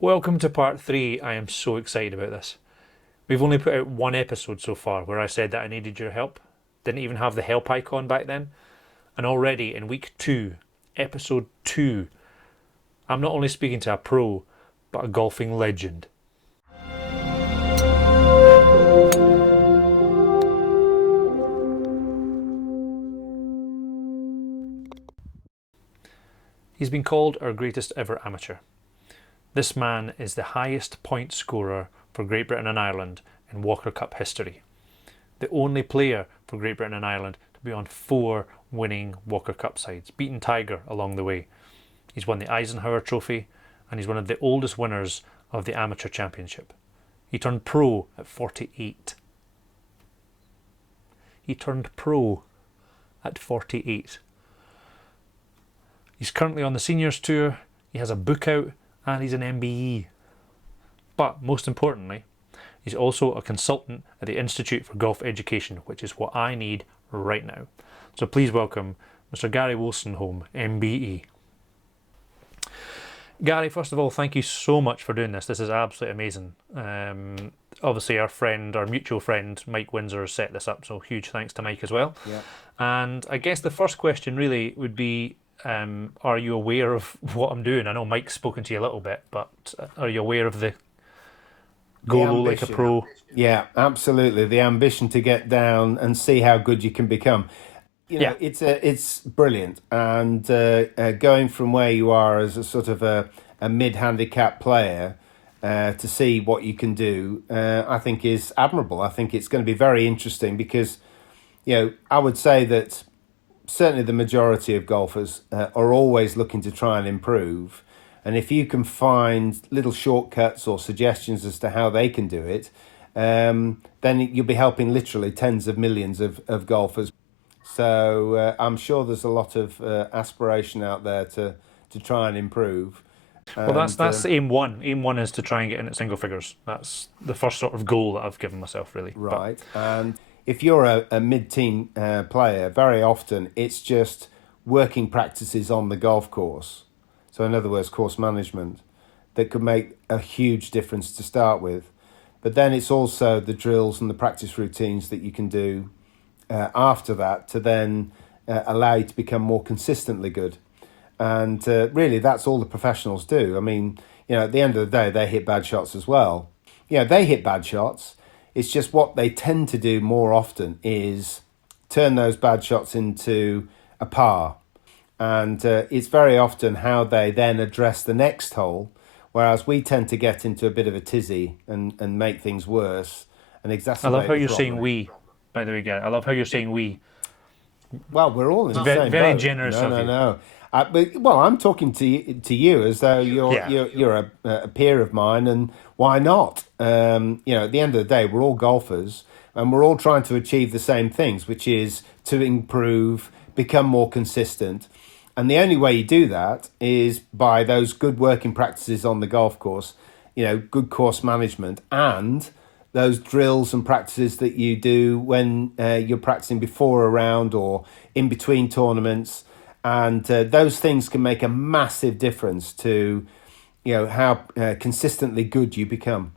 Welcome to part 3. I am so excited about this. We've only put out one episode so far where I said that I needed your help. Didn't even have the help icon back then. And already in week 2, episode 2, I'm not only speaking to a pro, but a golfing legend. He's been called our greatest ever amateur. This man is the highest point scorer for Great Britain and Ireland in Walker Cup history. The only player for Great Britain and Ireland to be on 4 winning Walker Cup sides, beating Tiger along the way. He's won the Eisenhower Trophy and he's one of the oldest winners of the Amateur Championship. He turned pro at 48. He turned pro at 48. He's currently on the Seniors Tour, he has a book out, and he's an MBE. But most importantly, he's also a consultant at the Institute for Golf Education, which is what I need right now. So please welcome Mr. Gary Wolstenholme, MBE. Gary, first of all, thank you so much for doing this. This is absolutely amazing. Obviously, our mutual friend, Mike Windsor, has set this up, so huge thanks to Mike as well. Yeah. And I guess the first question really would be, are you aware of what I'm doing? I know Mike's spoken to you a little bit, but are you aware of the goal like a pro? Yeah, absolutely. The ambition to get down and see how good you can become. It's brilliant. And going from where you are as a sort of a mid-handicap player to see what you can do, I think is admirable. I think it's going to be very interesting because, I would say that certainly the majority of golfers are always looking to try and improve. And if you can find little shortcuts or suggestions as to how they can do it, then you'll be helping literally tens of millions of golfers. So I'm sure there's a lot of aspiration out there to try and improve. Well, that's aim one. Aim one is to try and get in at single figures. That's the first sort of goal that I've given myself, really. Right. And if you're a mid-teen player, very often it's just working practices on the golf course. So in other words, course management, that could make a huge difference to start with. But then it's also the drills and the practice routines that you can do after that to then allow you to become more consistently good. And really, that's all the professionals do. I mean, at the end of the day, they hit bad shots as well. They hit bad shots. It's just what they tend to do more often is turn those bad shots into a par. And it's very often how they then address the next hole, whereas we tend to get into a bit of a tizzy and make things worse and exacerbate. I love how you're saying we, by the way, Gary. I love how you're saying we. Well, we're all in the very, same very boat. generous of you. No. I'm talking to you as though you're a peer of mine, and why not? At the end of the day, we're all golfers, and we're all trying to achieve the same things, which is to improve, become more consistent. And the only way you do that is by those good working practices on the golf course, good course management, and those drills and practices that you do when you're practicing before a round or in between tournaments. And those things can make a massive difference to, how consistently good you become.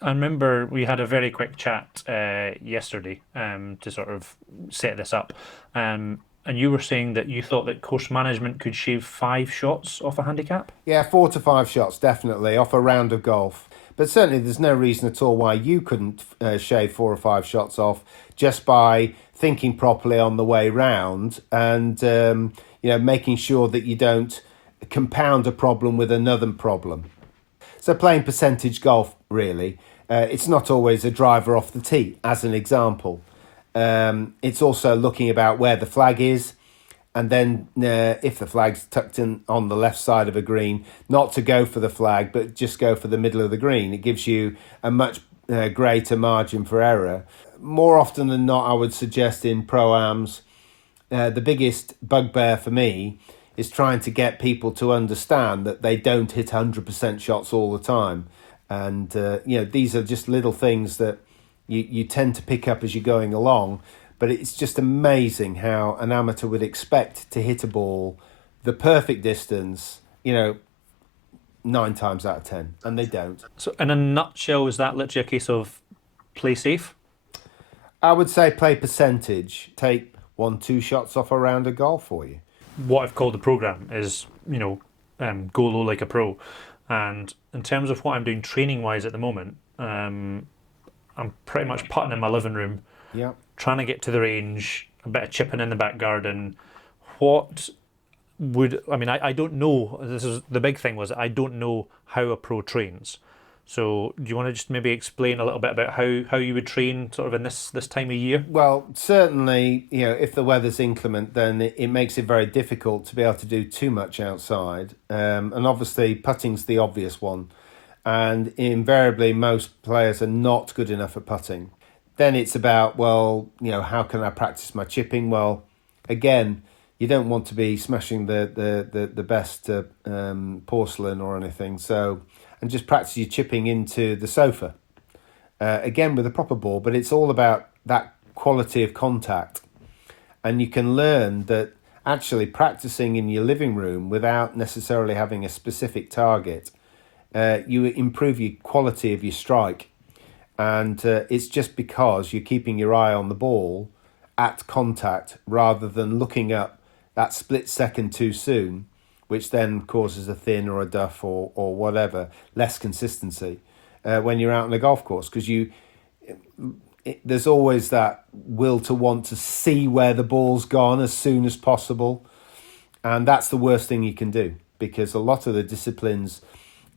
I remember we had a very quick chat yesterday to sort of set this up. And you were saying that you thought that course management could shave 5 shots off a handicap? Yeah, 4 to 5 shots, definitely, off a round of golf. But certainly there's no reason at all why you couldn't shave 4 or 5 shots off just by thinking properly on the way round and, making sure that you don't compound a problem with another problem. So playing percentage golf, really, it's not always a driver off the tee, as an example. It's also looking about where the flag is, and then if the flag's tucked in on the left side of a green, not to go for the flag, but just go for the middle of the green. It gives you a much greater margin for error. More often than not, I would suggest in pro-ams, the biggest bugbear for me is trying to get people to understand that they don't hit 100% shots all the time. And, these are just little things that you tend to pick up as you're going along. But it's just amazing how an amateur would expect to hit a ball the perfect distance, 9 times out of 10, and they don't. So in a nutshell, is that literally a case of play safe? I would say play percentage. Take 1-2 shots off a round of golf for you. What I've called the program is, go low like a pro. And in terms of what I'm doing training wise at the moment, I'm pretty much putting in my living room, Yeah. trying to get to the range, a bit of chipping in the back garden. What would I don't know. This is the big thing, was I don't know how a pro trains. So do you want to just maybe explain a little bit about how you would train sort of in this time of year? Well, certainly, if the weather's inclement, then it makes it very difficult to be able to do too much outside. And obviously, putting's the obvious one. And invariably, most players are not good enough at putting. Then it's about, how can I practice my chipping? Well, again, you don't want to be smashing the best porcelain or anything. And just practice your chipping into the sofa. Again, with a proper ball, but it's all about that quality of contact. And you can learn that actually practicing in your living room without necessarily having a specific target, you improve your quality of your strike. And it's just because you're keeping your eye on the ball at contact rather than looking up that split second too soon, which then causes a thin or a duff or whatever, less consistency when you're out on a golf course, because there's always that will to want to see where the ball's gone as soon as possible. And that's the worst thing you can do, because a lot of the disciplines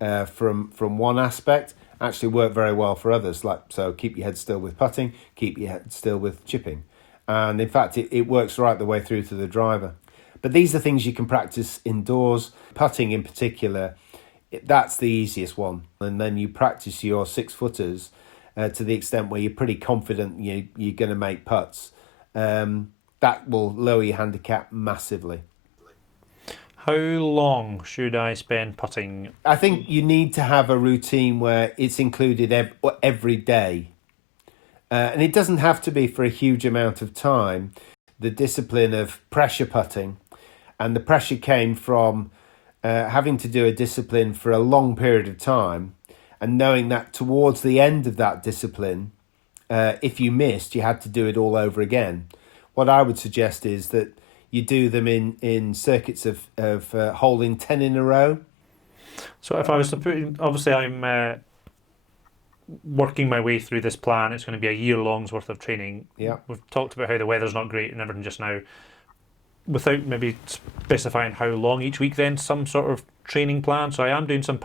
from one aspect actually work very well for others. So keep your head still with putting, keep your head still with chipping. And in fact, it works right the way through to the driver. But these are things you can practice indoors. Putting in particular, that's the easiest one. And then you practice your 6-footers to the extent where you're pretty confident you're going to make putts. That will lower your handicap massively. How long should I spend putting? I think you need to have a routine where it's included every day. And it doesn't have to be for a huge amount of time. The discipline of pressure putting, and the pressure came from having to do a discipline for a long period of time, and knowing that towards the end of that discipline, if you missed, you had to do it all over again. What I would suggest is that you do them in circuits of holding 10 in a row. So if I was to put, obviously I'm working my way through this plan. It's going to be a year-long's worth of training. Yeah. We've talked about how the weather's not great and everything just now. Without maybe specifying how long each week, then some sort of training plan. So I am doing some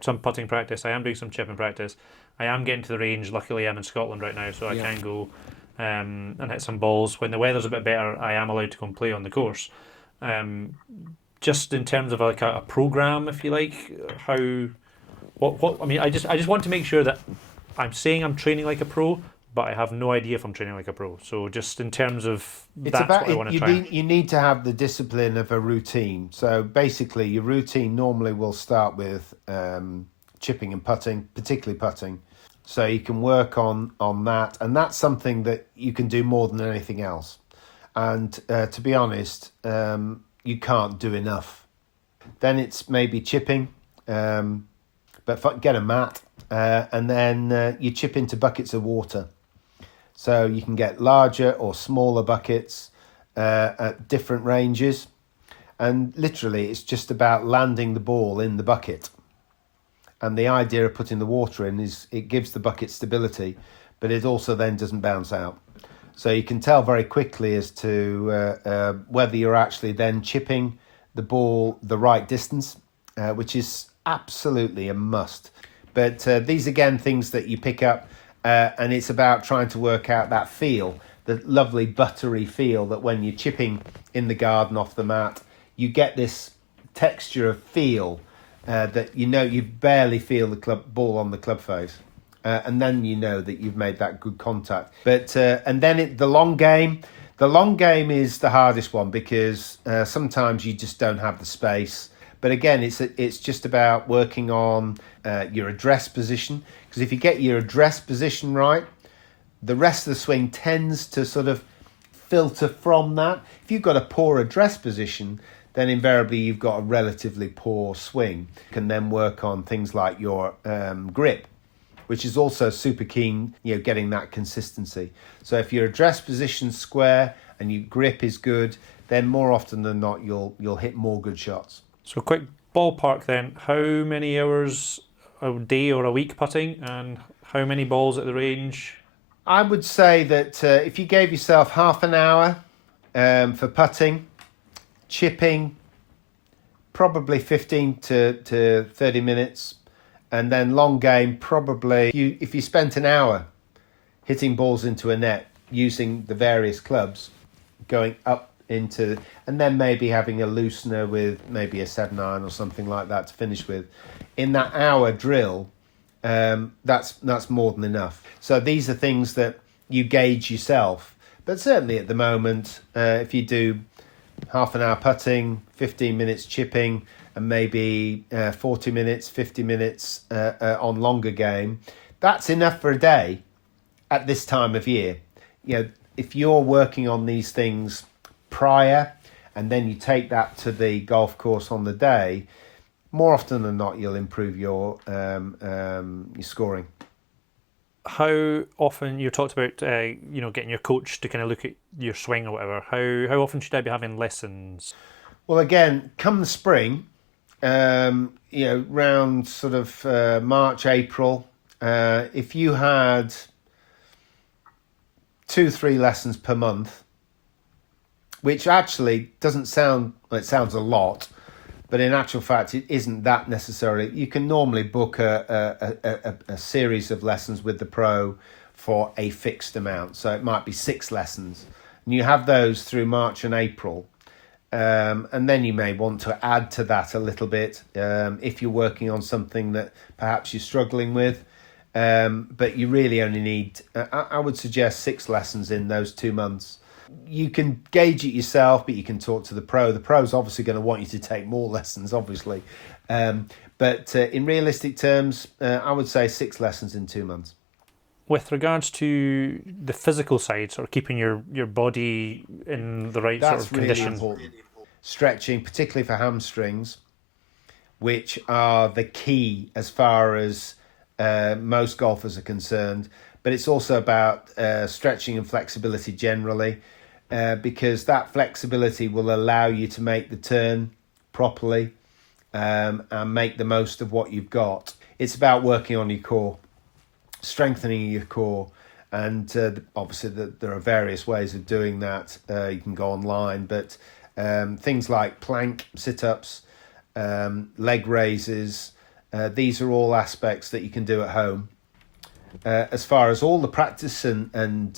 some putting practice. I am doing some chipping practice. I am getting to the range. Luckily, I'm in Scotland right now, so I can go and hit some balls. When the weather's a bit better, I am allowed to go and play on the course. Just in terms of like a program, if you like, I just want to make sure that I'm saying I'm training like a pro, but I have no idea if I'm training like a pro. So just in terms of what I want to try. You need to have the discipline of a routine. So basically, your routine normally will start with chipping and putting, particularly putting. So you can work on that, and that's something that you can do more than anything else. And to be honest, you can't do enough. Then it's maybe chipping, but get a mat, and then you chip into buckets of water. So you can get larger or smaller buckets at different ranges. And literally, it's just about landing the ball in the bucket. And the idea of putting the water in is it gives the bucket stability, but it also then doesn't bounce out. So you can tell very quickly as to whether you're actually then chipping the ball the right distance, which is absolutely a must. But these, again, things that you pick up, and it's about trying to work out that feel, the lovely buttery feel that when you're chipping in the garden off the mat, you get this texture of feel that you barely feel the ball on the club face. And then you know that you've made that good contact. But and then the long game is the hardest one, because sometimes you just don't have the space. But again, it's just about working on your address position, because if you get your address position right, the rest of the swing tends to sort of filter from that. If you've got a poor address position, then invariably you've got a relatively poor swing. You can then work on things like your grip, which is also super keen, getting that consistency. So if your address position's square and your grip is good, then more often than not you'll hit more good shots. So quick ballpark then, how many hours a day or a week putting, and how many balls at the range? I would say that if you gave yourself half an hour for putting, chipping, probably 15 to 30 minutes, and then long game, probably if you spent an hour hitting balls into a net using the various clubs, going up into, and then maybe having a loosener with maybe a 7-iron or something like that to finish with, in that hour drill, that's more than enough. So these are things that you gauge yourself. But certainly at the moment, if you do half an hour putting, 15 minutes chipping, and maybe 40 minutes, 50 minutes on longer game, that's enough for a day at this time of year. If you're working on these things prior and then you take that to the golf course on the day, more often than not you'll improve your scoring. How often, you talked about getting your coach to kind of look at your swing or whatever, how often should I be having lessons? Well, again, come the spring, round sort of March, April, if you had 2-3 lessons per month, which actually doesn't sound, well, it sounds a lot, but in actual fact, it isn't that necessarily. You can normally book a series of lessons with the pro for a fixed amount. So it might be 6 lessons. And you have those through March and April. And then you may want to add to that a little bit if you're working on something that perhaps you're struggling with. But you really only need, I would suggest 6 lessons in those 2 months. You can gauge it yourself, but you can talk to the pro. The pro's obviously going to want you to take more lessons, obviously. But in realistic terms, I would say 6 lessons in 2 months. With regards to the physical side, sort of keeping your body in the right sort of condition. That's really important. Stretching, particularly for hamstrings, which are the key as far as most golfers are concerned. But it's also about stretching and flexibility generally, because that flexibility will allow you to make the turn properly and make the most of what you've got. It's about working on your core, strengthening your core, and obviously there are various ways of doing that. You can go online, but things like plank, sit-ups, leg raises, these are all aspects that you can do at home. As far as all the practice and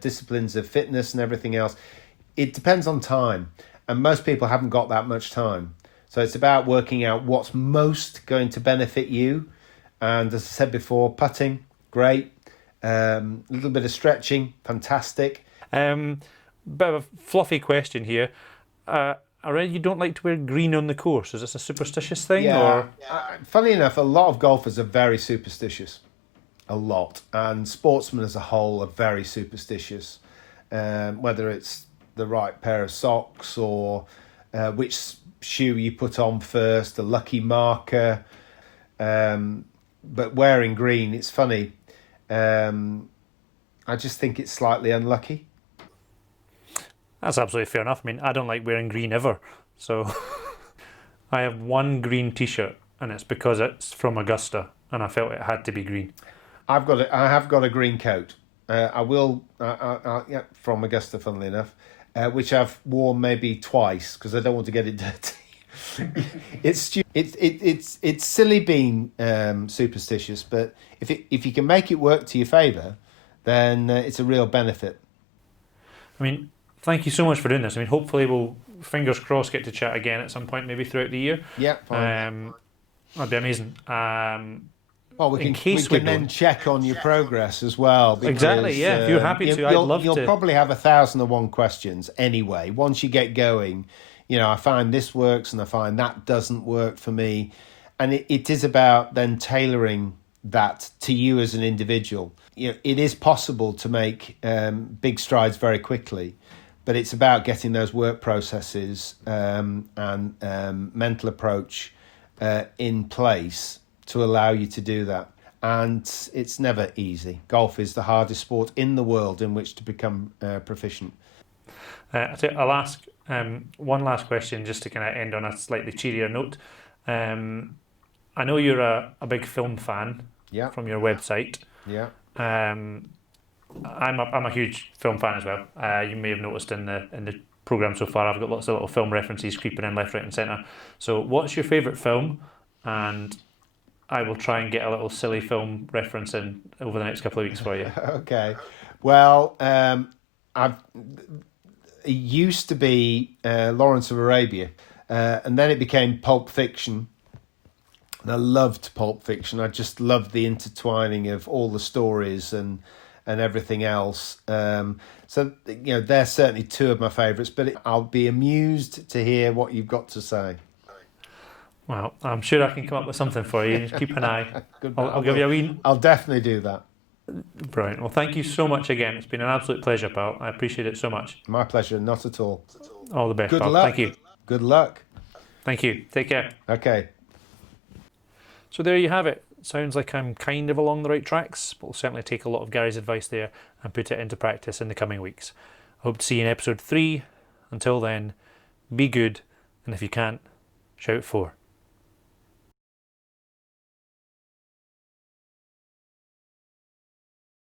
disciplines of fitness and everything else, it depends on time. And most people haven't got that much time. So it's about working out what's most going to benefit you. And as I said before, putting, great. A little bit of stretching, fantastic. Bit of a fluffy question here. I read you don't like to wear green on the course. Is this a superstitious thing? Yeah. Funny enough, a lot of golfers are very superstitious. A lot. And sportsmen as a whole are very superstitious. Whether it's the right pair of socks or which shoe you put on first, a lucky marker. But wearing green, it's funny. I just think it's slightly unlucky. That's absolutely fair enough. I mean, I don't like wearing green ever. So I have one green t-shirt, and it's because it's from Augusta, and I felt it had to be green. I have got a green coat. From Augusta, funnily enough, which I've worn maybe twice because I don't want to get it dirty. It's silly being superstitious, but if you can make it work to your favour, then it's a real benefit. I mean, thank you so much for doing this. I mean, hopefully we'll, fingers crossed, get to chat again at some point, maybe throughout the year. Yeah, fine. That'd be amazing. Well, we can then check on your progress as well. Because, exactly, yeah. If you're happy to, I'd love to. You'll probably have 1,001 questions anyway. Once you get going, I find this works and I find that doesn't work for me. And it is about then tailoring that to you as an individual. It is possible to make big strides very quickly, but it's about getting those work processes and mental approach in place to allow you to do that. And it's never easy. Golf is the hardest sport in the world in which to become proficient. I'll ask one last question just to kind of end on a slightly cheerier note. I know you're a big film fan from your website. Yeah. I'm a huge film fan as well. You may have noticed in the programme so far, I've got lots of little film references creeping in left, right and centre. So what's your favourite film? And I will try and get a little silly film reference in over the next couple of weeks for you. Okay. Well, it used to be Lawrence of Arabia, and then it became Pulp Fiction. And I loved Pulp Fiction. I just loved the intertwining of all the stories and everything else. So, they're certainly two of my favourites, but I'll be amused to hear what you've got to say. Well, I'm sure I can come up with something for you. Just keep an eye. I'll give you a wee... I'll definitely do that. Brilliant. Well, thank you so much again. It's been an absolute pleasure, pal. I appreciate it so much. My pleasure. Not at all. All the best, Good pal. luck. Thank you. Good luck. Thank you. Take care. Okay. So there you have it. Sounds like I'm kind of along the right tracks, but we'll certainly take a lot of Gary's advice there and put it into practice in the coming weeks. I hope to see you in episode 3. Until then, be good, and if you can't, shout 4.